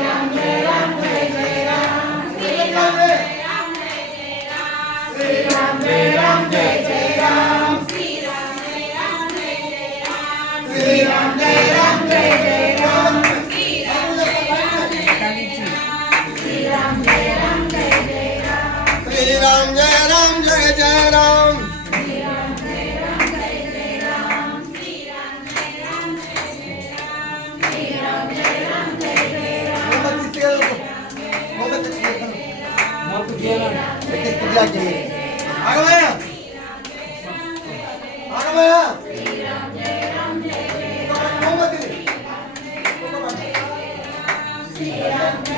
Yeah. Sí, sí, sí, sí. लेकिन पूजा की है आगे भैया आगे भैया श्री राम जय राम जय जय राम मोमबत्ती श्री राम जय राम जय राम जय राम